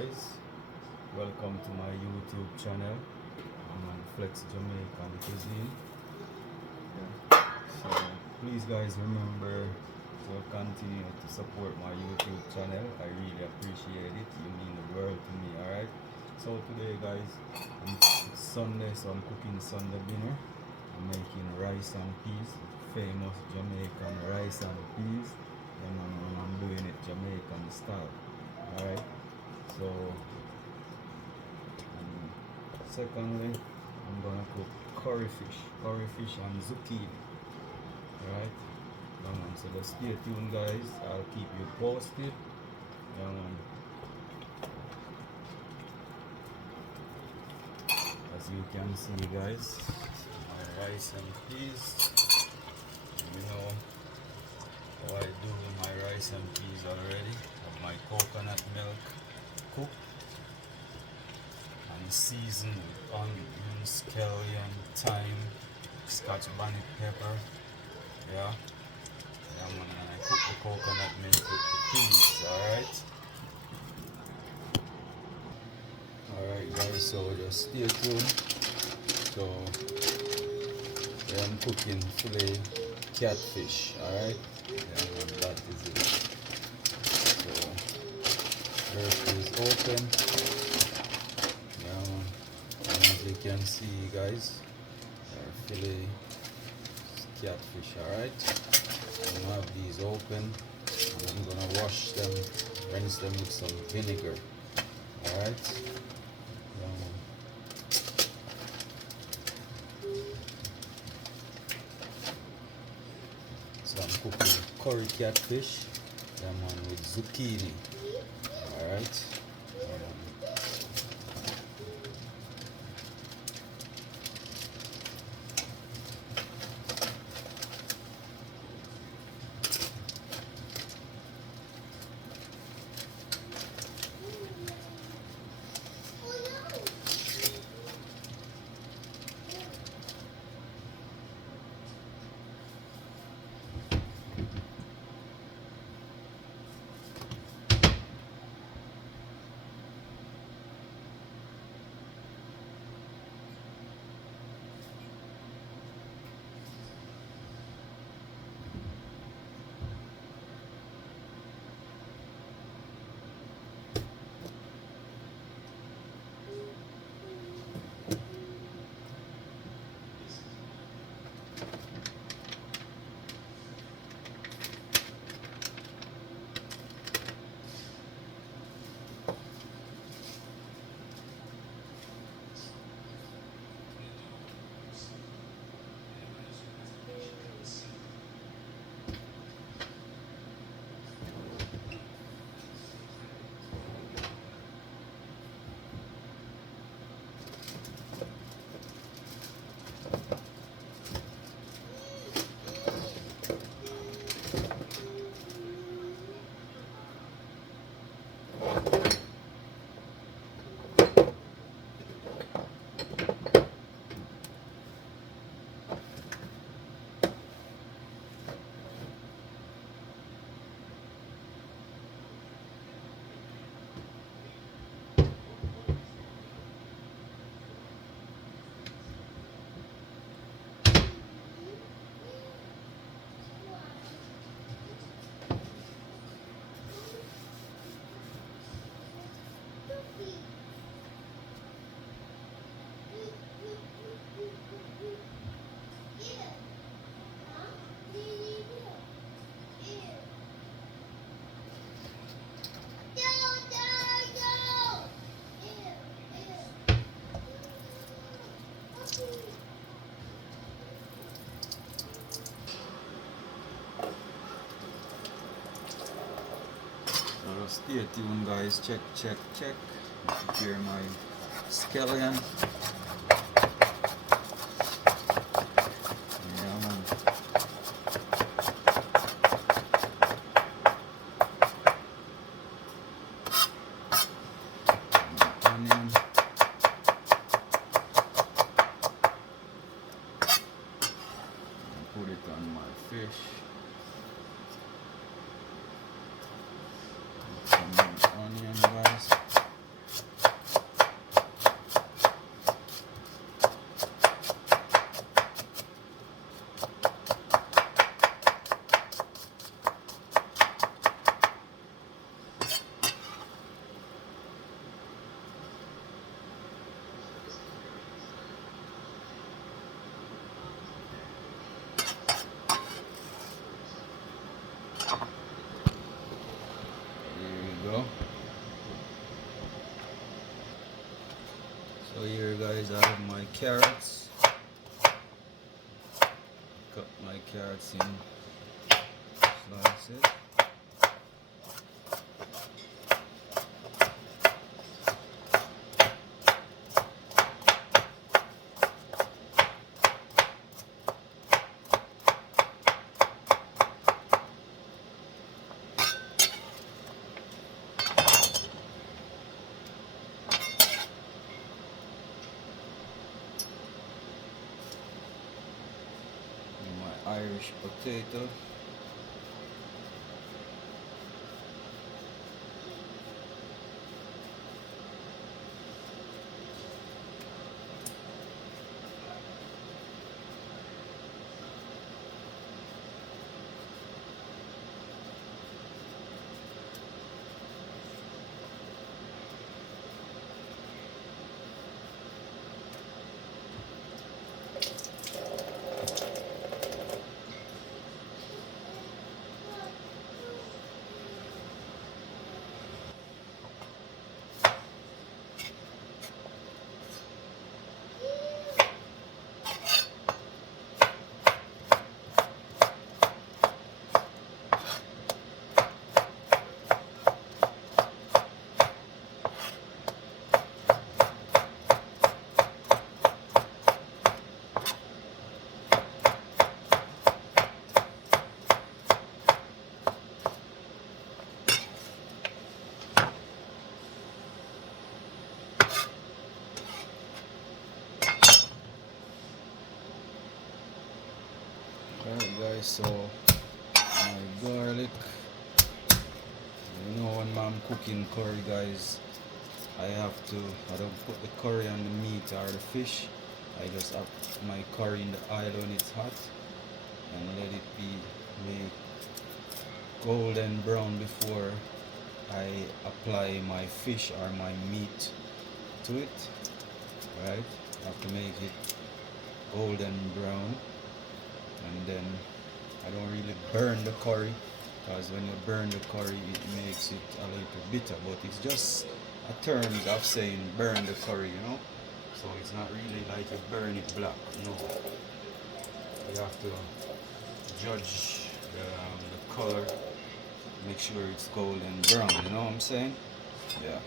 guys, welcome to my YouTube channel. I'm on Flex Jamaican Cuisine. So please guys, remember to continue to support my YouTube channel. I really appreciate it. You mean the world to me. Alright. So today guys, it's Sunday, so I'm cooking Sunday dinner. I'm making rice and peas, famous Jamaican rice and peas. And I'm doing it Jamaican style. Alright. So secondly, I'm gonna cook curry fish and zucchini. Alright. So just stay tuned guys. I'll keep you posted. As you can see guys, my rice and peas. You know how I do my rice and peas already. Have my coconut milk cooked and seasoned with onion, scallion, thyme, scotch bonnet pepper. Yeah. And I cook the coconut milk with the peas. Alright guys, so just stay tuned. So I'm cooking filet catfish. Alright. And that is it. So earth is open. And as you can see guys, filet catfish. Alright. I'm gonna have these open and I'm gonna wash them, rinse them with some vinegar. Alright. So I'm cooking curry catfish with zucchini. Alright. Stay tuned guys, check. Prepare my scallion. Onion. Put it on my fish. Some onion guys. go. So here guys, I have my carrots. Cut my carrots in slices. Irish potato. Alright guys, so my garlic. You know when I'm cooking curry guys, I don't put the curry on the meat or the fish. I just have my curry in the oil when it's hot and let it be made golden brown before I apply my fish or my meat to it. Right? I have to make it golden brown, and then I don't really burn the curry, because when you burn the curry it makes it a little bitter, but it's just a terms of saying burn the curry, you know, so it's not really like you burn it black. No, you have to judge the color, make sure it's golden brown, you know what I'm saying? Yeah,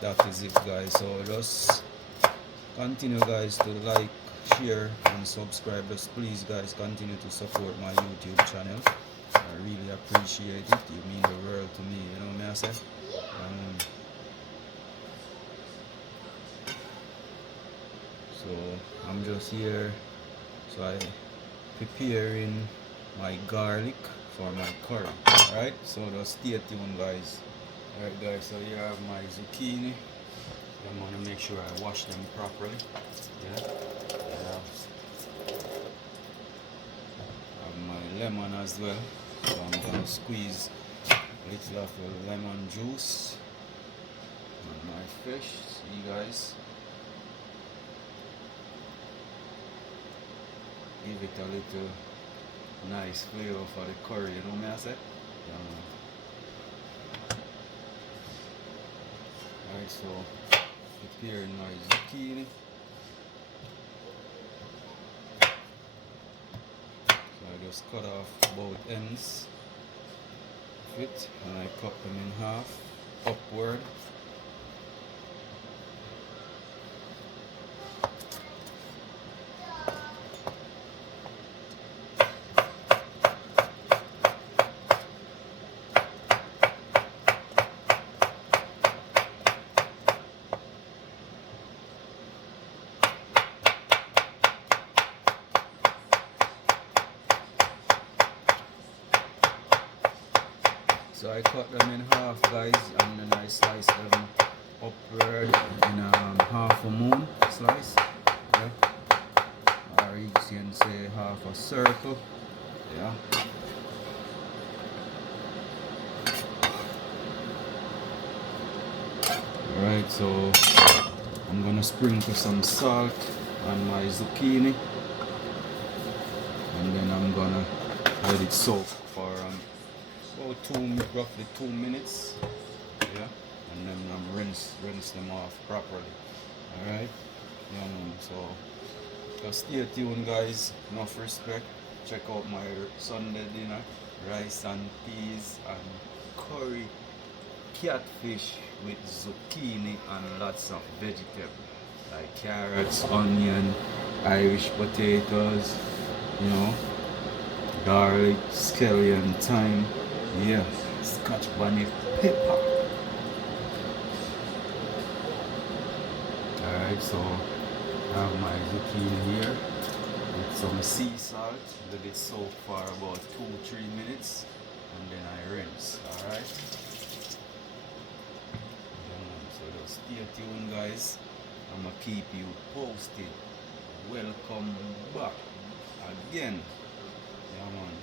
that is it guys. So just continue guys to like, share and subscribe. Just please guys continue to support my YouTube channel. I really appreciate it. You mean the world to me, you know what I say? So I'm just here, so I preparing my garlic for my curry. Alright, so just stay tuned guys. Alright guys, so here I have my zucchini. I'm gonna make sure I wash them properly. Yeah. I have my lemon as well. So I'm gonna squeeze a little of the lemon juice on my fish. See guys. Give it a little nice flavor for the curry, you know what I say? Alright, so preparing my zucchini. So I just cut off both ends of it and I cut them in half upward. So I cut them in half guys, and then I slice them upward in half a moon slice, yeah? Or you can say half a circle, yeah. Alright, so I'm gonna sprinkle some salt on my zucchini, and then I'm gonna let it soak for about roughly 2 minutes. Yeah, and then I'm rinse them off properly. All right. Yeah, man. So just stay tuned, guys. Enough respect. Check out my Sunday dinner: rice and peas and curry catfish with zucchini and lots of vegetables like carrots, onion, Irish potatoes, you know, garlic, scallion, thyme, yeah, scotch bonnet pepper. Alright, so I have my zucchini here with some sea salt. Let it soak for about 2-3 minutes and then I rinse. Alright. So just stay tuned, guys. I'm gonna keep you posted. Welcome back again. Yeah, man.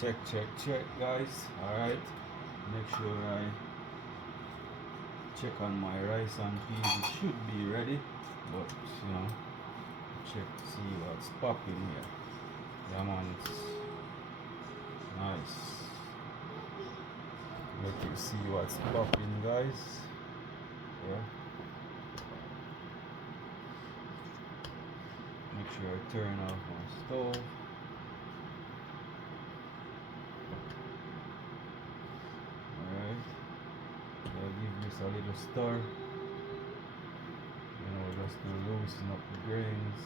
Check, guys. Alright. Make sure I check on my rice and peas. It should be ready, but you know, check to see what's popping here. Yeah, man. It's nice. Let you see what's popping, guys. Yeah. Make sure I turn off my stove. Alright. I'll give this a little stir. You know, just to loosen up the grains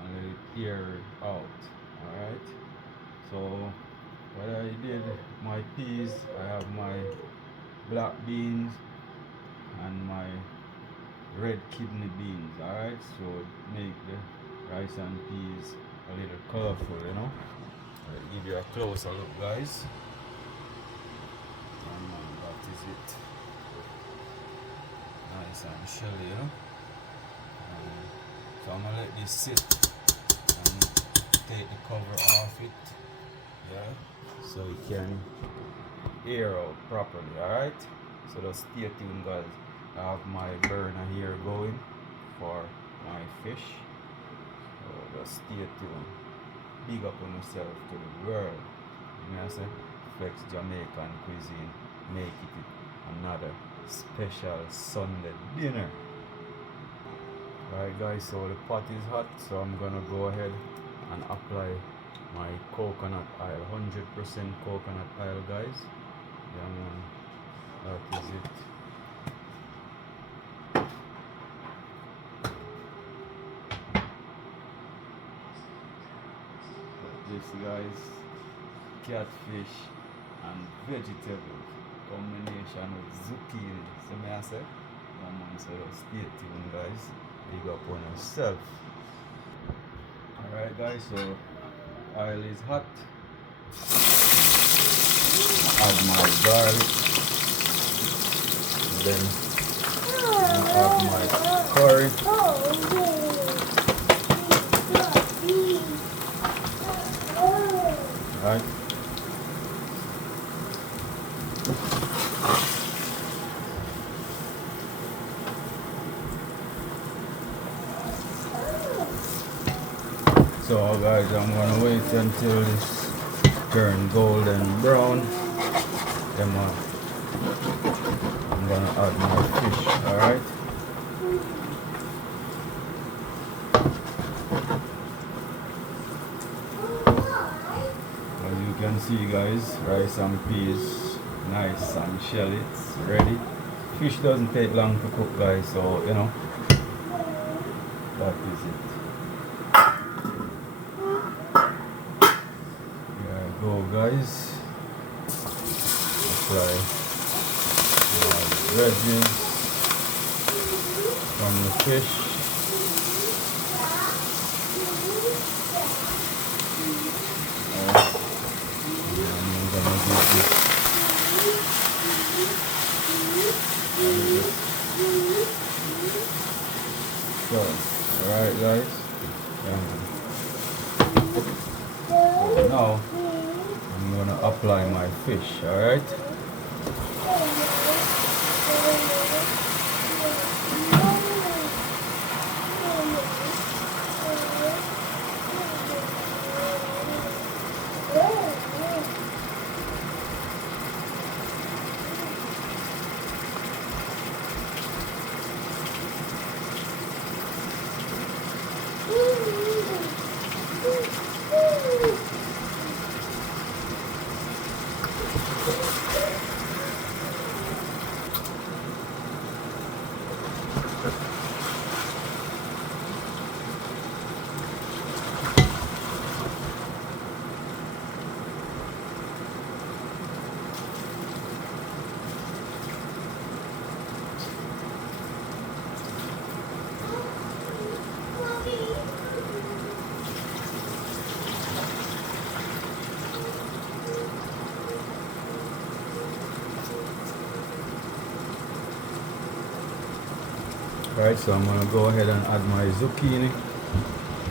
and let it air out. Alright. So what I did, my peas, I have my black beans and my red kidney beans. Alright, so make the rice and peas a little colorful, you know. I'll give you a closer look, guys. And that is it. Nice and shelly, you know. So I'm gonna let this sit and take the cover off it, yeah, so it can air out properly. Alright, so just stay tuned, guys. I have my burner here going for my fish, so just stay tuned. Big up on yourself to the world. You know what I say? Flex Jamaican cuisine, make it another special Sunday dinner. Alright, guys, so the pot is hot, so I'm gonna go ahead and apply my coconut oil, 100% coconut oil, guys. Yeah, man, that is it. This, guys, catfish and vegetables combination with zucchini. So may I say, yeah, man, so stay tuned, guys. Big up on yourself. Alright, guys, so oil is hot. Add my garlic, then add my curry. Alright. So guys, I'm gonna wait until this turn golden brown. Then I'm gonna add my fish. Alright. As you can see, guys, rice and peas, nice and shelly, it's ready. Fish doesn't take long to cook, guys, so you know, that is it. Go, guys, apply my veggies from the fish. And then I'm gonna do this. So, alright, guys. So now I'm gonna apply my fish, alright? Alright, so I'm gonna go ahead and add my zucchini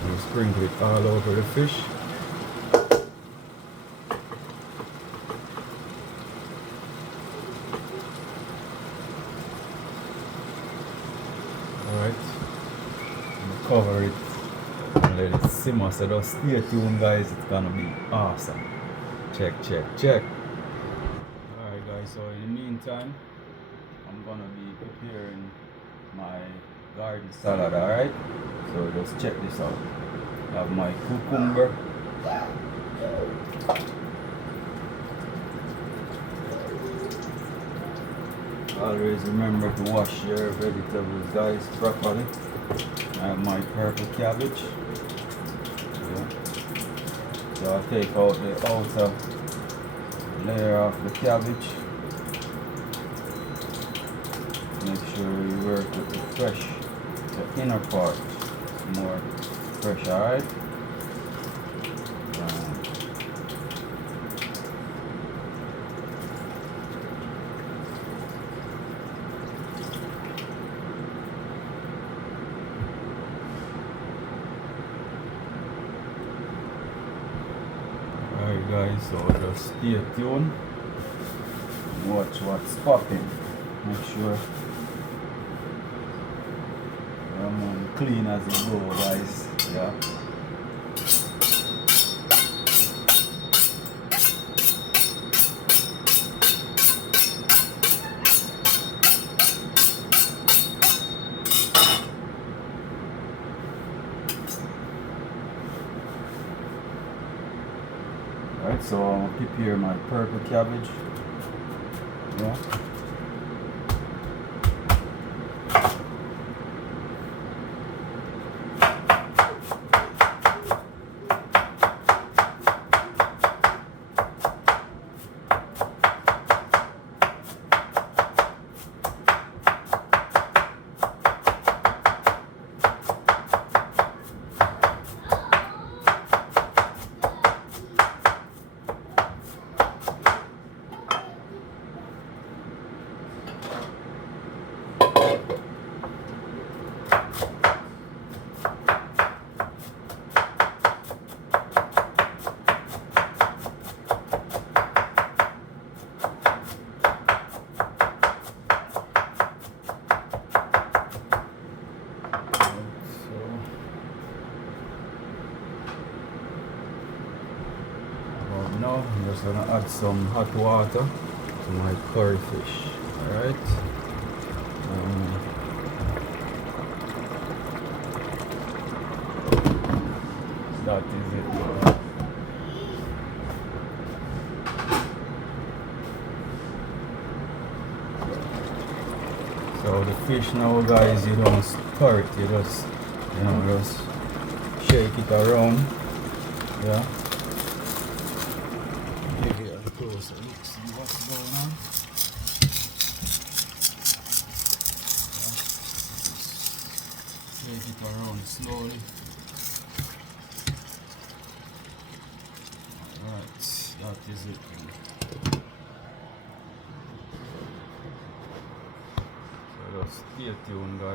and sprinkle it all over the fish. Alright, cover it and let it simmer. So just stay tuned, guys, it's gonna be awesome. Check, check, check. Alright guys, so in the meantime I'm gonna be preparing my garden salad. Alright, so just check this out. I have my cucumber, always remember to wash your vegetables, guys, properly. I have my purple cabbage. Yeah. So I'll take out the outer layer of the cabbage. Make sure you work with the fresh, the inner part more fresh. Alright. Alright guys, so just stay tuned. Watch what's popping. Make sure I'm clean as it go, guys. Yeah. Alright, so I'll prepare my purple cabbage. Yeah. Now I'm just gonna add some hot water to my curry fish. Alright. That is it. So the fish now, guys, you don't stir it, you just just shake it around. Yeah. Give it a closer look, see what's going on. Shake it around slowly. Alright, that is it. So just stay tuned, guys.